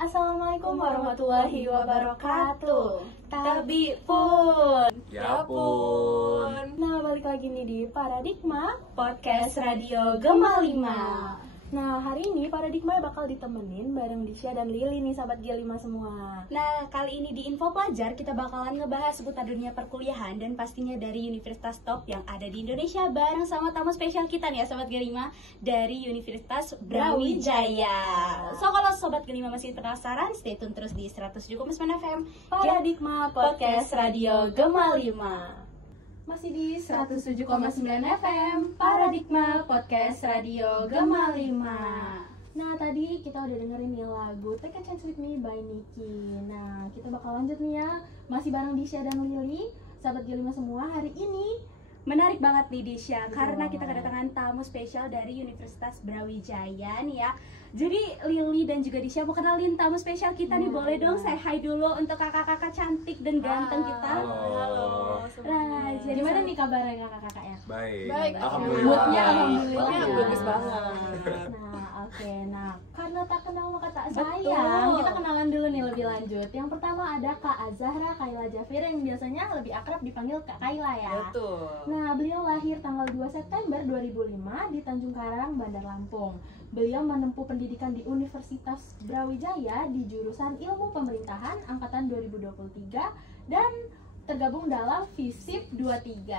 Assalamualaikum warahmatullahi wabarakatuh. Tabi pun. Ya pun. Nah, balik lagi nih di Paradigma Podcast Radio Gema 5. Nah, hari ini Paradigma bakal ditemenin bareng Disha dan Lili nih, sahabat G5 semua. Nah, kali ini di Info Pelajar kita bakalan ngebahas seputar dunia perkuliahan dan pastinya dari universitas top yang ada di Indonesia bareng sama tamu spesial kita nih ya, sahabat G5 dari Universitas Brawijaya. So, kalau sobat G5 masih penasaran, stay tune terus di 107,9 FM Paradigma Podcast Radio Gema 5. masih di 107,9 FM Paradigma Podcast Radio Gema 5. Nah, tadi kita udah dengerin nih lagu Take a Chance With Me by Nicky. Nah, kita bakal lanjut nih ya, masih bareng Disha dan Lili, sahabat G5 semua. Hari ini menarik banget nih Disha, karena kita kedatangan tamu spesial dari Universitas Brawijaya nih ya. Jadi Lili dan juga Disha mau kenalin tamu spesial kita nih, boleh dong saya hi dulu untuk kakak-kakak cantik dan ganteng kita. Halo. Nah, jadi gimana nih kabarnya kakak-kakaknya? Baik. Alhamdulillah. Alhamdulillah. Bagus banget. Nah, oke. Nah, karena tak kenal maka tak Betul. sayang, kita kenalan dulu nih lebih lanjut. Yang pertama ada Kak Azahra Kaila Jafir yang biasanya lebih akrab dipanggil Kak Kaila ya. Betul. Nah, beliau lahir tanggal 2 September 2005 di Tanjung Karang, Bandar Lampung. Beliau menempuh pendidikan di Universitas Brawijaya di jurusan Ilmu Pemerintahan angkatan 2023 dan tergabung dalam FISIP 23.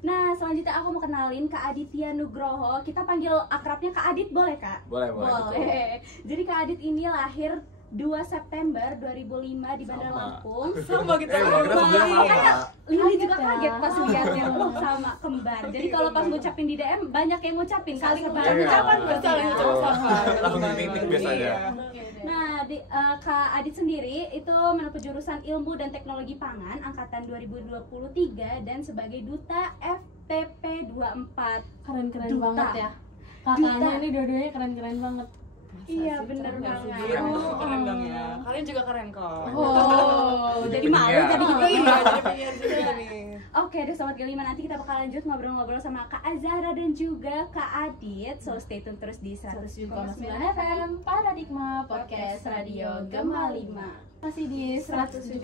Nah, selanjutnya aku mau kenalin Kak Aditya Nugroho. Kita panggil akrabnya Kak Adit, boleh Kak? Boleh. Jadi Kak Adit ini lahir 2 September 2005 di Bandar Lampung. Sama kita. Kita sebenarnya sama. Lili juga Kaget ya. kaget pas lihatnya sama kembar. Jadi kalau pas ngucapin di DM banyak yang ngucapin kali Saling sebarang Iya. ucapan berarti Saling ya. ucapan sama. Langsung di titik biasanya. Nah, Kak Adit sendiri itu menempuh jurusan Ilmu dan Teknologi Pangan angkatan 2023 dan sebagai duta FTP 24. Keren-keren Duta. banget ya. Kakaknya Duta. ini dua-duanya keren-keren banget. Iya, bener banget. Keren dong ya. Kalian juga keren kok. Oh, jadi malu Iya. jadi gitu. Iya, jadi pengen juga nih. Oke deh Sobat G5, nanti kita bakal lanjut ngobrol-ngobrol sama Kak Azahra dan juga Kak Adit. So stay tune terus di 107,9 FM Paradigma Podcast Radio Gema 5. Masih di 107,9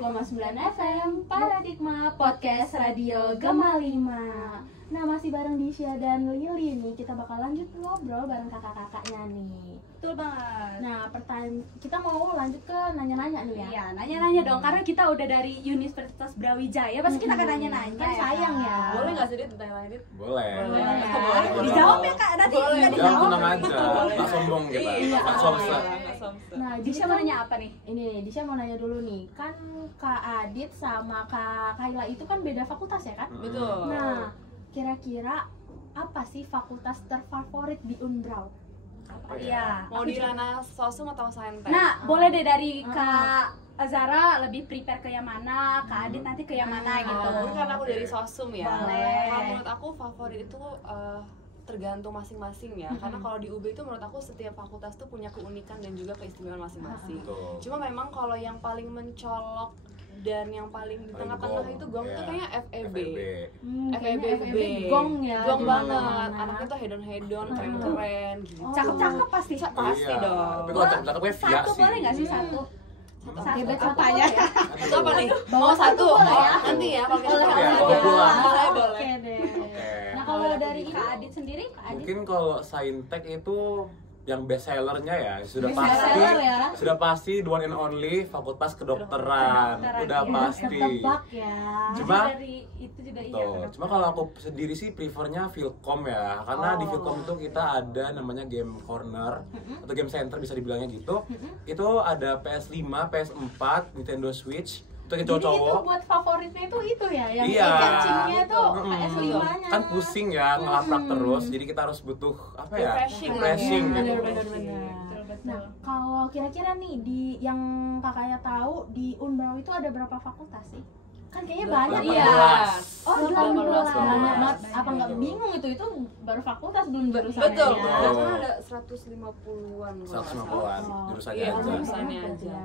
FM Paradigma Podcast Radio Gema 5. Nah, masih bareng Disha dan Lili nih. Kita bakal lanjut ngobrol bareng kakak-kakaknya nih. Betul banget. Nah, pertanyaan kita mau lanjut ke nanya-nanya nih ya. Iya, nanya-nanya dong, karena kita udah dari Universitas Brawijaya, pasti kita akan nanya-nanya. Kan sayang ya. Boleh nggak sih Dit tentang lain Dit? Boleh. Boleh. Dijawab ya Kak, nanti Boleh. nggak Jangan dijawab. tenang aja. Tak sombong kita. Iya. Tak somsa. Nah, Disha mau nanya apa nih? Ini nih, Disha mau nanya dulu nih. Kan Kak Adit sama Kak Kaila itu kan beda fakultas ya kan? Betul. Nah, kira-kira apa sih fakultas terfavorit di Unbrau? Apa ya? Iya. Mau di ranah sosum atau saintek? Nah, boleh deh dari Kak Azahra lebih prepare ke yang mana, Kak Adit nanti ke yang mana gitu. Mungkin karena aku dari sosum ya. Boleh. Kalau menurut aku favorit itu tergantung masing-masing ya. Karena kalau di UB itu menurut aku setiap fakultas tuh punya keunikan dan juga keistimewaan masing-masing. Betul. Cuma memang kalau yang paling mencolok dan yang paling di Paling tengah-tengah gong, itu gong itu ya. kayaknya FEB. Kayaknya FEB gong ya. Gong di banget. mana-mana. Anaknya tuh hedon-hedon, keren-keren gitu. Cakep-cakep pasti. Pasti Iya. dong. Tapi kalau cakep-cakepnya via Satu sih. boleh nggak sih satu? Oke, bet Apa satu ya? boleh Itu apa nih? Bawa Mau satu satu? boleh ya? Nanti ya kalau kita Boleh, pakai. boleh. Boleh, boleh. Oke deh. Oke. Nah, kalau dari Kak Adit sendiri, Kak Adit. Mungkin kalau saintek itu yang best sellernya ya sudah Best pasti seller ya. sudah pasti the one and only Fakultas Kedokteran. Kedokteran, Udah iya. pasti. Ketebak ya. Cuma- dari itu juga iya. Tuh, kedokteran. cuma kalau aku sendiri sih prefernya Philcom ya, karena di Philcom itu kita ada namanya game corner atau game center bisa dibilangnya gitu. Itu ada PS5, PS4, Nintendo Switch. Itu yang Jadi itu cowok-cowok. buat favoritnya itu ya, yang Iya. catchingnya tuh Mm-mm. PS5-nya. Kan pusing ya ngelaprak terus, jadi kita harus butuh apa ya? Refreshing Refreshing lah ya. gitu. Bener-bener. Betul-betul. Nah, kalau kira-kira nih di yang kakaknya tahu di Unbrau itu ada berapa fakultas sih? Kan kayaknya banyak 18. ya. Oh, 18. 18. Banyak banget. Banyak. Apa nggak bingung itu baru fakultas belum jurusannya. Betul, ya. betul. Karena ada 150-an. 150-an jurusannya Iya, aja. jurusannya aja.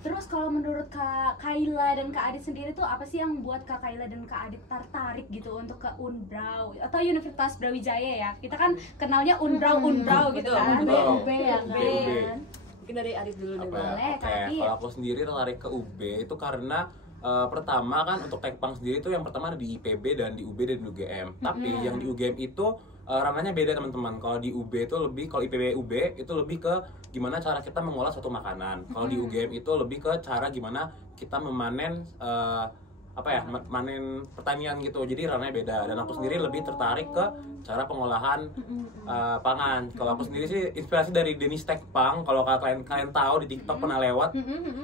Terus kalau menurut Kak Kaila dan Kak Adit sendiri tuh apa sih yang buat Kak Kaila dan Kak Adit tertarik gitu untuk ke Unbrau atau Universitas Brawijaya ya? Kita kan kenalnya Unbrau gitu Betul, kan. betul. UB ya UB. kan. Mungkin dari Adit dulu deh. Apa ya? Boleh, Oke, Kak Adit. kalau aku sendiri tertarik ke UB itu karena pertama kan untuk Tekpang sendiri itu yang pertama ada di IPB dan di UB dan di UGM. Tapi yang di UGM itu ranahnya beda teman-teman. Kalau di UB itu lebih, kalau IPB UB itu lebih ke gimana cara kita mengolah suatu makanan. Kalau di UGM itu lebih ke cara gimana kita memanen manen pertanian gitu. Jadi ranahnya beda. Dan aku sendiri lebih tertarik ke cara pengolahan pangan. Kalau aku sendiri sih inspirasi dari Dennis Tekpang. Kalau kalian tahu di TikTok pernah lewat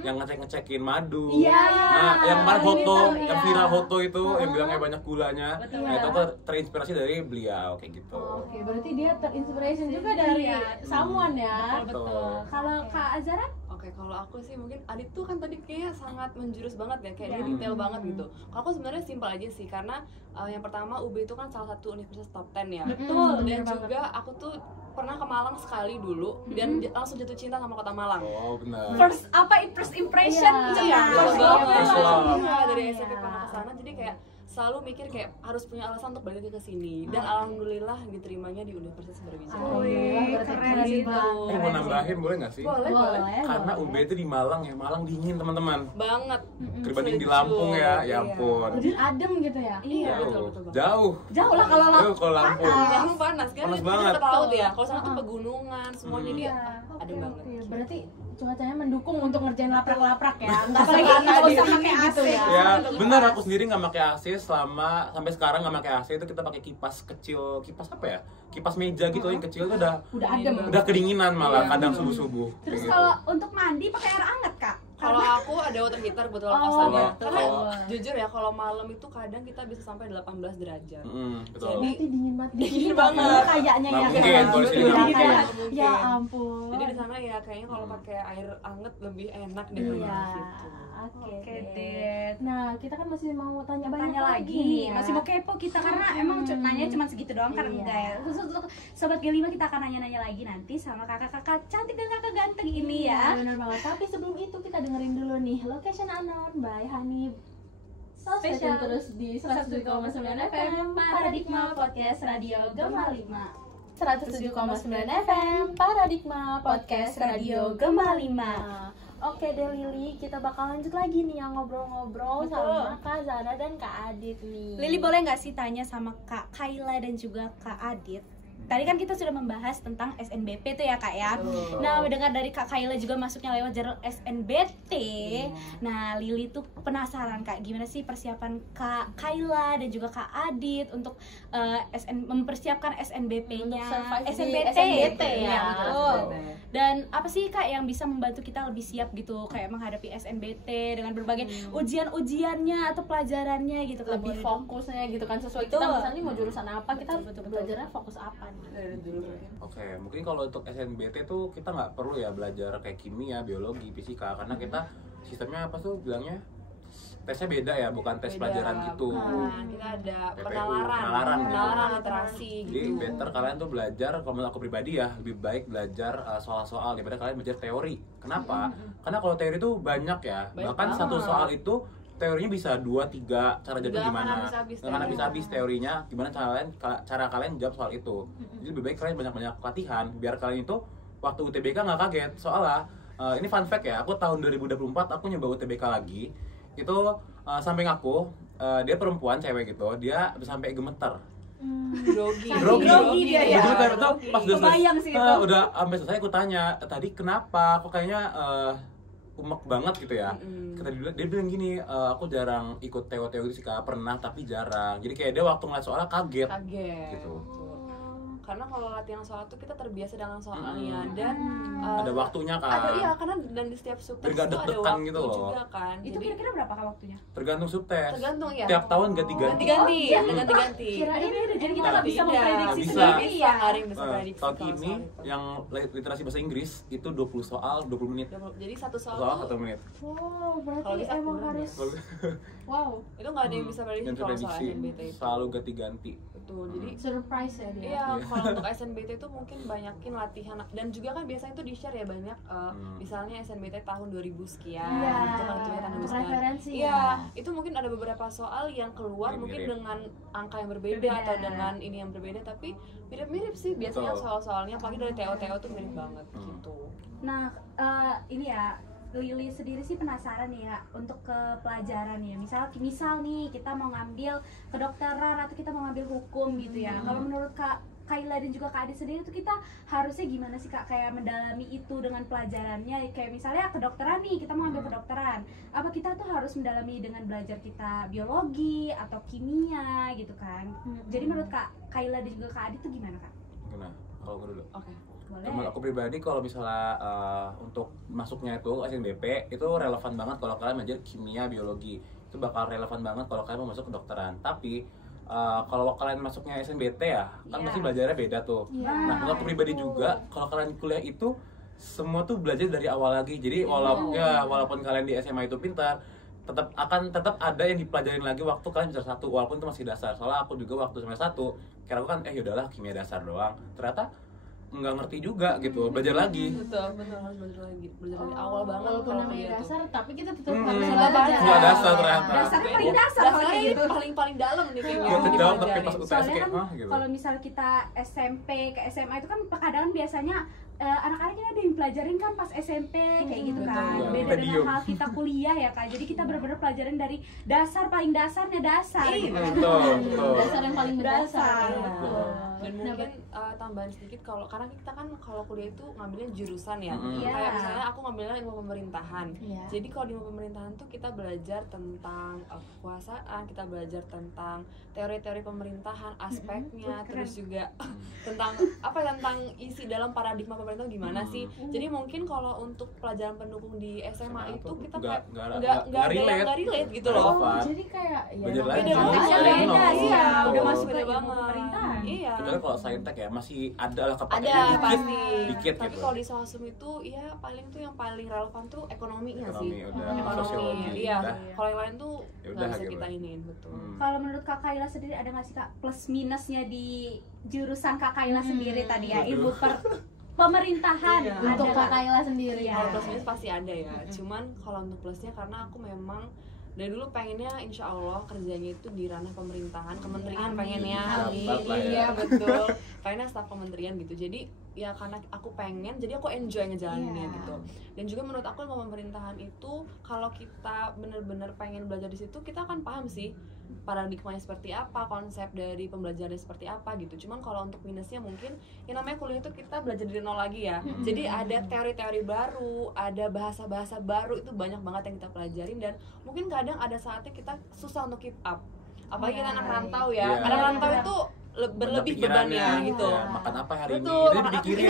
yang ngecekin madu. Iya. Nah, yang kemarin foto, Itu, yang iya. viral foto itu yang bilangnya banyak gulanya. Betul. Nah, itu aku terinspirasi dari beliau kayak gitu. Oke, berarti dia terinspirasi juga dari someone ya. Betul. Kalau Kak Azara? Oke, kalau aku sih mungkin Adit tuh kan tadi kayaknya sangat menjurus banget ya, kayak dia detail banget gitu. Kalau aku sebenarnya simpel aja sih, karena yang pertama UB itu kan salah satu universitas top 10 ya. Betul, Dan bener juga aku tuh pernah ke Malang sekali dulu dan langsung jatuh cinta sama kota Malang. Oh, benar. First impression Iya. iya. Betul Iya, banget. Islam. Iya, dari SMP Iya. pernah ke sana, jadi kayak selalu mikir kayak harus punya alasan untuk balik lagi ke sini. Dan alhamdulillah diterimanya di Universitas Brawijaya. Wih, keren gitu. Aku mau nambahin boleh nggak sih? Boleh. Karena UB itu di Malang ya, Malang dingin teman-teman. Banget. Dibanding di Sejuk. Lampung ya, Iya. ya ampun. Lebih adem gitu ya. Iya, Jauh. betul banget. Jauh. Jauh lah kalau Jauh kalau Lampung. Lampung panas kan? Panas Kita banget. dekat laut ya. Kalau sana tuh pegunungan, semuanya dia Oke, adem banget. oke. Berarti cuacanya mendukung untuk ngerjain laprak-laprak ya. Enggak Apalagi sekarang nggak di usah sini pakai gitu AC. ya. Ya, benar aku sendiri nggak pakai AC sampai sekarang nggak pakai AC itu kita pakai kipas kecil, kipas apa ya? Kipas meja gitu yang kecil itu udah Udah adem. kedinginan malah kadang subuh-subuh. Terus kayak kalau gitu. untuk mandi pakai air hangat, Kak? Kalau aku ada water heater buat Oh, kosan ya. betul. Karena jujur ya kalau malam itu kadang kita bisa sampai 18 derajat. Betul. Jadi- Berarti dingin banget. Dingin banget. Kayaknya Nggak ya. mungkin, Kayak kalau di sini gitu. nggak Iya, mungkin. kan? Ya ampun. Jadi di sana ya kayaknya kalau pakai air anget lebih enak deh Iya. gitu. Oke Oke, deh. Dit. Nah, kita kan masih mau tanya banyak Tanya lagi nih ya. masih mau kepo kita karena emang nanya cuma segitu doang kan Iya. enggak ya. Khusus untuk Sobat G5 kita akan nanya-nanya lagi nanti sama kakak-kakak cantik dan kakak ganteng ini ya. Benar banget. Tapi sebelum itu kita dengerin dulu nih Location Unknown by Hani. So Spesial. stay terus di 107,9 FM Paradigma Podcast Radio Gema 5. 107,9 FM Paradigma Podcast Radio Gema 5. Oke deh Lili, kita bakal lanjut lagi nih yang ngobrol-ngobrol Betul. sama Kak Zara dan Kak Adit nih. Lili boleh nggak sih tanya sama Kak Kayla dan juga Kak Adit? Tadi kan kita sudah membahas tentang SNBP tuh ya Kak ya. Nah, mendengar dari Kak Kayla juga masuknya lewat jalur SNBT. Nah, Lili tuh penasaran Kak, gimana sih persiapan Kak Kayla dan juga Kak Adit untuk mempersiapkan SNBP-nya, Untuk survive di SNBT, SNBT ya. Iya, betul. Dan apa sih Kak yang bisa membantu kita lebih siap gitu kayak menghadapi SNBT dengan berbagai ujian-ujiannya atau pelajarannya gitu Kak? Lebih Boleh dong? fokusnya gitu kan sesuai Betul. kita misalnya mau jurusan apa, kita Betul. belajarnya fokus apa nih. Oke, mungkin kalau untuk SNBT tuh kita nggak perlu ya belajar kayak kimia, biologi, fisika karena kita sistemnya apa tuh bilangnya tesnya beda ya, bukan tes Beda, pelajaran gitu. bukan. Kita ada PPU, penalaran gitu. literasi Jadi gitu. better kalian tuh belajar, kalau menurut aku pribadi ya lebih baik belajar soal-soal daripada kalian belajar teori. Kenapa? Karena kalau teori tuh banyak ya, Banyak bahkan banget. satu soal itu teorinya bisa 2-3 cara jawabnya Nggak akan gimana. habis-habis Nggak akan teorinya. habis-habis teorinya, gimana cara kalian jawab soal itu. Jadi lebih baik kalian banyak-banyak latihan biar kalian itu waktu UTBK nggak kaget. Soalnya ini fun fact ya, aku tahun 2024 aku nyoba UTBK lagi. Itu samping aku, dia perempuan cewek gitu, dia sampai gemeter. Grogi Grogi dia ya. Gemeter tuh pas udah Kebayang sih itu. udah sampai selesai aku tanya, tadi kenapa? Kok kayaknya umek banget gitu ya. Kata dia bilang gini, aku jarang ikut teori-teori sih Kak, pernah tapi jarang. Jadi kayak dia waktu ngeliat soalnya kaget. Gitu. Karena kalau latihan soal tuh kita terbiasa dengan soalnya dan Ada waktunya kan. iya, karena dan di setiap subtes Biar nggak itu ada deg-degan waktu gitu loh. juga kan. Itu Jadi kira-kira berapa Kak waktunya? Tergantung subtes. tergantung ya. Tiap tahun ganti-ganti. Ganti-ganti. Kirain jadi kita nggak bisa Tidak, memprediksi bisa. sendiri ya. Ada yang bisa prediksi Tahun kalau ini soal itu. yang literasi bahasa Inggris itu 20 soal 20 menit. Jadi satu soal, Soal tuh 1 menit. Wow, Kalau berarti bisa emang kurang harus wow, itu nggak ada yang bisa prediksi Dan kalau soal prediksi SNBT itu. selalu ganti-ganti. Betul. Jadi surprise ya dia. iya, Iya. kalau untuk SNBT itu mungkin banyakin latihan, dan juga kan biasanya itu di-share ya banyak misalnya SNBT tahun 2000 sekian itu kan itu tahun 2000 sekian. Referensi Iya, itu mungkin ada beberapa soal yang keluar mungkin dengan angka yang berbeda atau dengan ini yang berbeda, tapi mirip-mirip sih biasanya soal-soalnya, apalagi dari TO tuh mirip banget gitu. Nah, ini ya Lili sendiri sih penasaran nih ya untuk ke pelajaran ya. Misal nih kita mau ngambil kedokteran atau kita mau ngambil hukum gitu ya. Kalau menurut Kak Kayla dan juga Kak Adit sendiri tuh kita harusnya gimana sih Kak kayak mendalami itu dengan pelajarannya? Kayak misalnya kedokteran nih, kita mau ambil kedokteran. Apa kita tuh harus mendalami dengan belajar kita biologi atau kimia gitu kan? Jadi menurut Kak Kayla dan juga Kak Adit tuh gimana Kak? Gimana? Kalau gue dulu. Oke. Menurut aku pribadi kalau misalnya untuk masuknya itu SNBP itu relevan banget kalau kalian belajar kimia, biologi. Itu bakal relevan banget kalau kalian mau masuk kedokteran. Tapi kalau kalian masuknya SNBT ya, kan pasti belajarnya beda tuh. Nah, menurut aku pribadi juga kalau kalian kuliah itu semua tuh belajar dari awal lagi. Jadi walaupun kalian di SMA itu pintar, tetap ada yang dipelajarin lagi waktu kalian semester 1, walaupun itu masih dasar. Soalnya aku juga waktu semester 1 kira aku kan yaudahlah kimia dasar doang. Ternyata nggak ngerti juga gitu, belajar lagi. Betul, harus belajar lagi, belajar dari awal banget. Walaupun namanya dasar, tapi kita tetap harus Nggak belajar. dasar ternyata. Dasarnya paling dasar Dasarnya kayak ini gitu. paling dalam nih kayaknya. Gue yang jauh tapi dipelajarin. pas UTS Soalnya kayak kan gitu. kalau misal kita SMP ke SMA itu kan kadang biasanya anak-anak kita ada yang pelajarin kan pas SMP kayak gitu kan. Betul. Beda Kita dengan diem. hal kita kuliah ya Kak. Jadi kita benar-benar pelajarin dari dasar paling dasarnya dasar. Iya, gitu. Betul. Dasar yang paling Dasar. mendasar. Betul. Dan mungkin tambahan sedikit karena kita kan kalau kuliah itu ngambilnya jurusan ya. Iya. Kayak misalnya aku ngambilnya ilmu pemerintahan. Iya. Jadi kalau di ilmu pemerintahan tuh kita belajar tentang kekuasaan, kita belajar tentang teori-teori pemerintahan, aspeknya, terus juga tentang isi dalam paradigma pemerintahan gimana sih. Jadi mungkin kalau untuk pelajaran pendukung di SMA itu kita nggak relate gitu loh. Jadi kayak Belajar lagi. Beda banget, Beda. iya, Betul. udah masuk Beda beda banget. banget. Iya. Kecuali kalau saintek ya masih ada lah kepake Ada dikit, pasti. dikit Tapi gitu. kalau di sosum itu ya yang paling relevan tuh ekonominya Ekonomi sih. udah, Ekonomi. sosiologi Iya. udah. Kalau yang lain tuh Ya nggak udah bisa gitu. kita iniin betul. Kalau menurut Kak Kayla sendiri ada nggak sih Kak plus minusnya di jurusan Kak Kayla sendiri tadi ya, ilmu pemerintahan? Iya. Ada untuk nggak? Kak Kayla sendiri ya. Kalau plus minus pasti ada ya. Cuman kalau untuk plusnya karena aku memang dari dulu pengennya insya Allah kerjanya itu di ranah pemerintahan, kementerian Amin. pengennya. Dapat lah ya. Iya betul. Pengennya staf kementerian gitu. Jadi ya karena aku pengen, jadi aku enjoy ngejalaninnya gitu. Dan juga menurut aku ilmu pemerintahan itu kalau kita bener-bener pengen belajar di situ, kita akan paham sih paradigmanya seperti apa, konsep dari pembelajarannya seperti apa gitu. Cuman kalau untuk minusnya mungkin yang namanya kuliah itu kita belajar dari nol lagi ya. Jadi ada teori-teori baru, ada bahasa-bahasa baru, itu banyak banget yang kita pelajarin dan mungkin kadang ada saatnya kita susah untuk keep up. Apalagi kita anak rantau ya. Iya. Anak rantau itu berlebih bebannya gitu. Ya, makan apa hari ini? Betul, Itu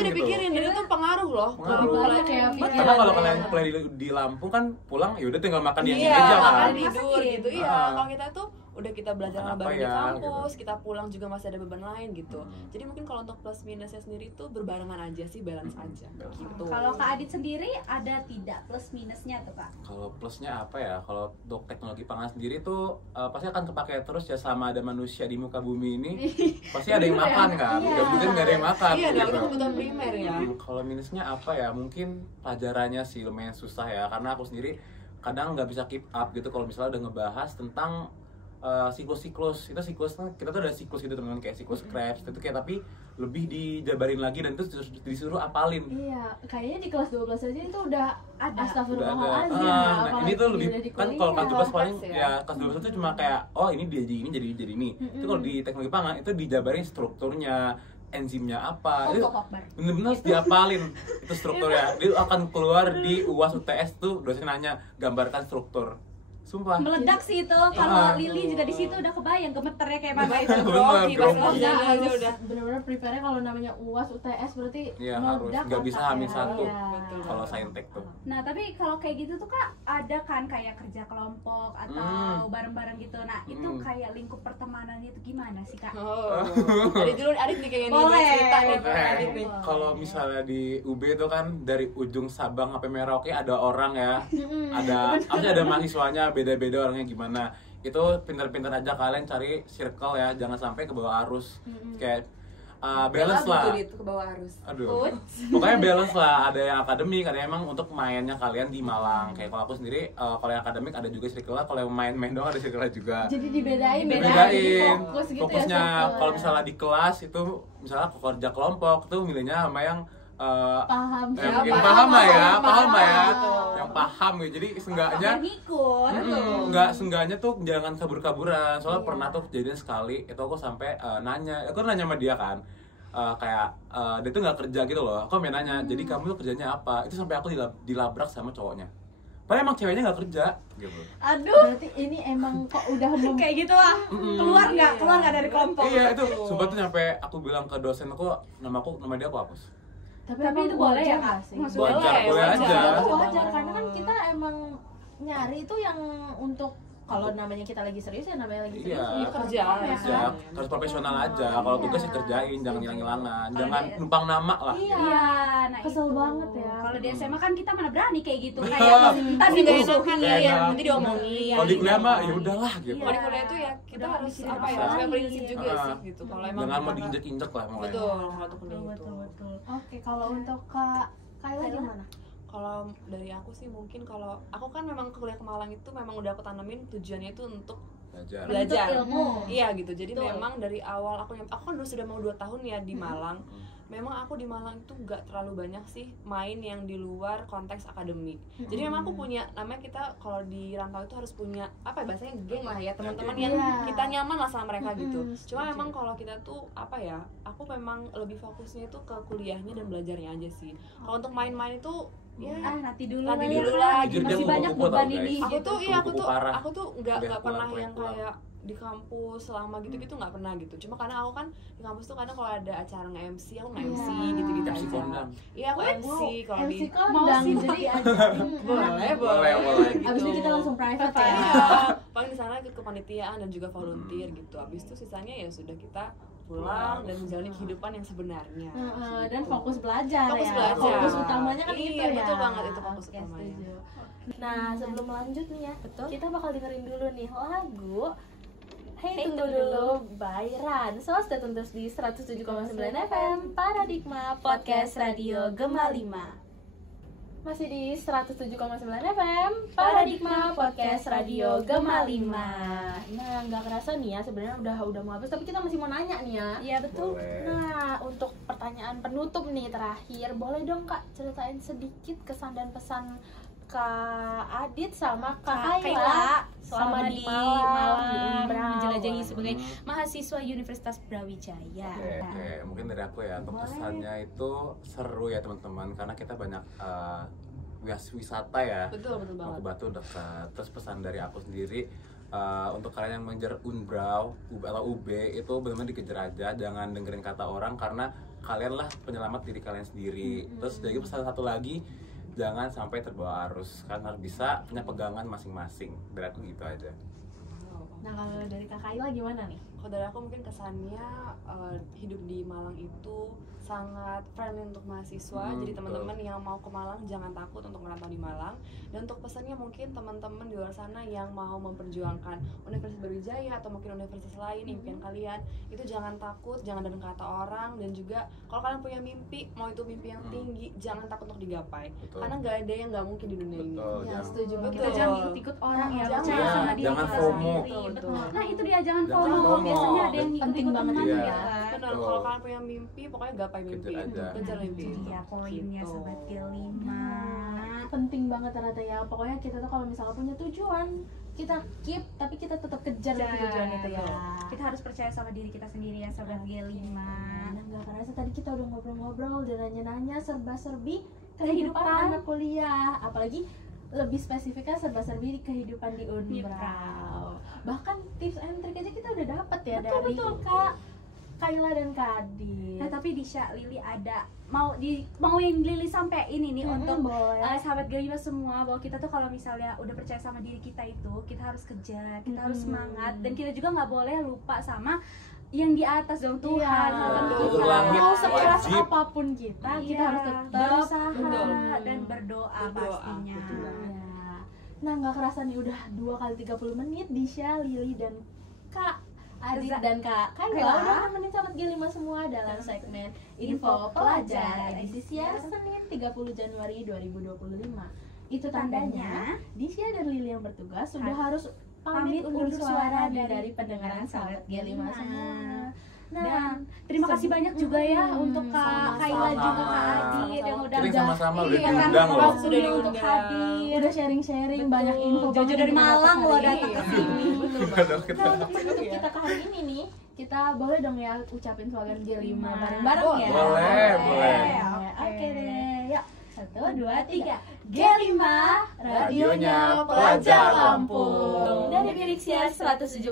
dipikirin gitu. dan itu pengaruh loh. Pengaruh. Banyak ya Betul. pikiran. Karena kalau kalian kuliah di Lampung kan pulang ya udah tinggal makan yang ini Iya, aja kan. makan tidur Sakit. gitu. Iya, Ah. kalau kita tuh udah kita belajar Makan apa bareng di ya, kampus, gitu. kita pulang juga masih ada beban lain gitu. Hmm. Jadi mungkin kalau untuk plus minusnya sendiri tuh berbarengan aja sih, balance aja gitu. Kalau Kak Adit sendiri ada tidak plus minusnya tuh Kak? Kalau plusnya apa ya? Kalau untuk teknologi pangan sendiri tuh pasti akan kepake terus ya selama ada manusia di muka bumi ini. Pasti ada yang makan kan? Iya. Gak mungkin gak ada yang makan Iya, gitu. itu kebutuhan primer ya. Kalau minusnya apa ya? Mungkin pelajarannya sih lumayan susah ya. Karena aku sendiri kadang nggak bisa keep up gitu kalau misalnya udah ngebahas tentang siklus-siklus. Itu siklus kan kita tuh ada siklus gitu teman-teman, kayak siklus Krebs itu kayak tapi lebih dijabarin lagi dan itu disuruh apalin. Iya, kayaknya di kelas 12 aja itu udah Ada. astagfirullahaladzim. Nah, ini apalagi tuh lebih udah di kan kalau kelas 12 paling Kompleks ya kelas 12 itu cuma kayak oh ini jadi ini jadi ini. Itu kalau di teknologi pangan itu dijabarin strukturnya, enzimnya apa. Itu bener-bener harus diapalin itu strukturnya. Dia akan keluar di UAS UTS tuh dosen nanya gambarkan struktur. Sumpah. Meledak sih itu. Kalau Iya. Lili juga di situ udah kebayang gemeternya kayak mana itu. Bener, Grogi, grogi. pas Enggak, aja harus udah. benar-benar prepare kalau namanya UAS UTS berarti Iya, harus. meledak Nggak bisa otaknya. hamil satu. Iya. Betul. Kalau saintek tuh. Nah tapi kalau kayak gitu tuh Kak ada kan kayak kerja kelompok atau bareng-bareng gitu. Nah itu kayak lingkup pertemanannya itu gimana sih Kak? Oh. Adit nih kayaknya nih Boleh. cerita nih. Eh, Adit nih. kalau misalnya di UB itu kan dari ujung Sabang sampai Merauke ada orang ya, pasti ada mahasiswanya beda-beda orangnya gimana. Itu pinter-pinter aja kalian cari circle ya, jangan sampai ke bawah arus. Kayak balance lah. Ke bawah arus. Aduh. Pokoknya balance lah, ada yang akademik, ada yang emang untuk mainnya kalian di Malang. Kayak kalau aku sendiri, kalau yang akademik ada juga circle, kalau yang main-main doang ada circle juga. Jadi dibedain fokus gitu fokusnya ya. kalau misalnya di kelas itu misalnya kerja kelompok tuh milihnya sama yang paham yang paham lah ya, yang paham gitu. Jadi seenggaknya seenggaknya tuh jangan kabur-kaburan. Soalnya pernah tuh kejadian sekali, itu aku sampai aku nanya sama dia kan. Dia tuh nggak kerja gitu loh. Aku main nanya, jadi kamu tuh kerjanya apa? Itu sampai aku dilabrak sama cowoknya. Padahal emang ceweknya nggak kerja gitu. Aduh, berarti ini emang kok udah kayak gitu lah. Keluar nggak dari kelompok. Iya, itu sumpah tuh nyampe aku bilang ke dosen aku, nama dia aku hapus. Tapi itu boleh ya Kak? Boleh aja. Itu wajar karena kan kita emang nyari itu yang untuk kalau namanya kita lagi serius ya namanya lagi serius. Iya, kerja harus profesional aja. Kalau tugas sih kerjain, jangan hilang-hilangan, jangan numpang nama lah. Iya, nah kesel banget ya. Kalau di SMA kan kita mana berani kayak gitu, kayak ntar dimasukin, nanti diomongin. Kalau di kuliah mah ya udahlah gitu. Kalau di kuliah itu ya kita harus apa ya, punya prinsip juga sih gitu. Kalau emang jangan mau diinjek-injek lah makanya. Betul, kalau untuk kuliah itu. Betul. Oke, kalau untuk Kak Kayla gimana? Kalau dari aku sih mungkin kalau aku kan memang kuliah ke Malang itu memang udah aku tanemin tujuannya itu untuk belajar ilmu. Iya gitu. Jadi memang dari awal aku kan sudah mau 2 tahun ya di Malang. Memang aku di Malang itu nggak terlalu banyak sih main yang di luar konteks akademik. Jadi memang aku punya, namanya kita kalau di rantau itu harus punya apa ya bahasanya, geng lah ya, teman-teman yang kita nyaman lah sama mereka gitu. Cuma memang kalau kita tuh apa ya, aku memang lebih fokusnya itu ke kuliahnya dan belajarnya aja sih. Kalau untuk main-main itu ya nanti dulu lah, masih banyak beban ini. Aku tuh nggak pernah yang kayak di kampus selama gitu-gitu nggak pernah gitu. Cuma karena aku kan di kampus tuh kadang kalau ada acara nge-MC, aku nge-MC gitu-gitu MC aja. kondang. Iya, aku MC kalau di kondang jadi boleh gitu. Abis itu kita langsung private ya. Paling di sana ke kepanitiaan dan juga volunteer gitu. Abis itu sisanya ya sudah kita pulang dan menjalani kehidupan yang sebenarnya. Dan fokus belajar Fokus ya. belajar. Fokus utamanya kan Iya, itu ya. betul banget itu fokus Oke, utamanya. setuju. Nah, sebelum lanjut nih ya, kita bakal dengerin dulu nih lagu Hey Tunggu Dulu by Ran. So, stay tune terus di 107,9 FM Paradigma Podcast Radio Gema 5. Masih di 107,9 FM Paradigma Podcast Radio Gema 5. Nah, nggak kerasa nih ya, sebenarnya udah mau habis, tapi kita masih mau nanya nih ya. Iya betul. Nah, untuk pertanyaan penutup nih terakhir, boleh dong Kak ceritain sedikit kesan dan pesan Kak Adit sama Kak Kayla selama di Malang menjelajahi sebagai mahasiswa Universitas Brawijaya. Oke. Mungkin dari aku ya, untuk pesannya itu seru ya teman-teman, karena kita banyak wisata ya. Betul banget. Ke Batu dekat. Terus pesan dari aku sendiri, untuk kalian yang mengejar Unbrau atau UB itu benar-benar dikejar aja, jangan dengerin kata orang karena kalian lah penyelamat diri kalian sendiri. Terus dari pesan satu lagi, jangan sampai terbawa arus, karena harus bisa punya pegangan masing-masing. Dari aku gitu aja. Nah, kalau dari Kak Kayla gimana nih? Kalau dari aku mungkin kesannya hidup di Malang itu sangat friendly untuk mahasiswa. Jadi teman-teman yang mau ke Malang jangan takut untuk merantau di Malang. Dan untuk pesannya mungkin teman-teman di luar sana yang mau memperjuangkan Universitas Brawijaya atau mungkin universitas lain impian kalian, itu jangan takut, jangan dengar kata orang, dan juga kalau kalian punya mimpi, mau itu mimpi yang tinggi, jangan takut untuk digapai. Karena nggak ada yang nggak mungkin di dunia ini. Ya, setuju. Kita jangan ikut orang ya, percaya sama diri jangan kita FOMO. sendiri. Nah, itu dia jangan Jangan FOMO. FOMO. Biasanya ada yang Penting ikut banget teman ya. ya. Benar, kalau kalian punya mimpi, pokoknya gapai mimpi. Kejar aja. Kejar mimpi. Iya, poinnya Gitu. sobat kelima. Penting banget ternyata ya. Pokoknya kita tuh kalau misalnya punya tujuan, kita keep, tapi kita tetap kejar tujuan itu ya. Kita harus percaya sama diri kita sendiri ya sobat G5. Nah, nggak kerasa tadi kita udah ngobrol-ngobrol dan nanya-nanya serba-serbi kehidupan anak kuliah, apalagi lebih spesifiknya serba-serbi di kehidupan di Unbrau. Bahkan tips and trick aja kita udah dapet ya dari Kak Kayla dan Kak Adit. Nah, tapi di Lili ada mauin Lili sampai ini nih untuk sahabat G5 semua, bahwa kita tuh kalau misalnya udah percaya sama diri kita itu, kita harus kejar, kita harus semangat, dan kita juga nggak boleh lupa sama yang di atas dong, Tuhan. Mau sekeras apapun kita harus tetap berusaha dan berdoa pastinya. Nah, nggak kerasa nih udah 2 kali 30 menit Disha, Lili, dan Kak Adit dan Kak Kayla udah nemenin sahabat G5 semua dalam segmen Info Pelajar edisi siang Senin 30 Januari 2025. Itu tandanya Disya dan Lili yang bertugas sudah harus pamit undur suara dari pendengaran sahabat G5 semua. Nah, terima kasih banyak juga ya untuk Kak Kayla juga Kak Adit yang udah sama-sama udah kan, diundang loh. sudah untuk hadir. Udah sharing-sharing banyak info. Jojo dari Malang loh datang ke sini. Nah, untuk menutup kita ke hari ini nih, kita boleh dong ya ucapin slogan G5 bareng-bareng ya. Boleh. Oke deh, yuk. 1, 2, 3. G5 radionya Pelajar Lampung. Dari Biriksia 107,9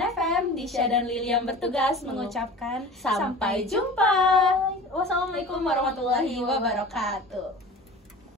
FM, Disya dan Lili yang bertugas mengucapkan sampai jumpa. Wassalamualaikum warahmatullahi wabarakatuh.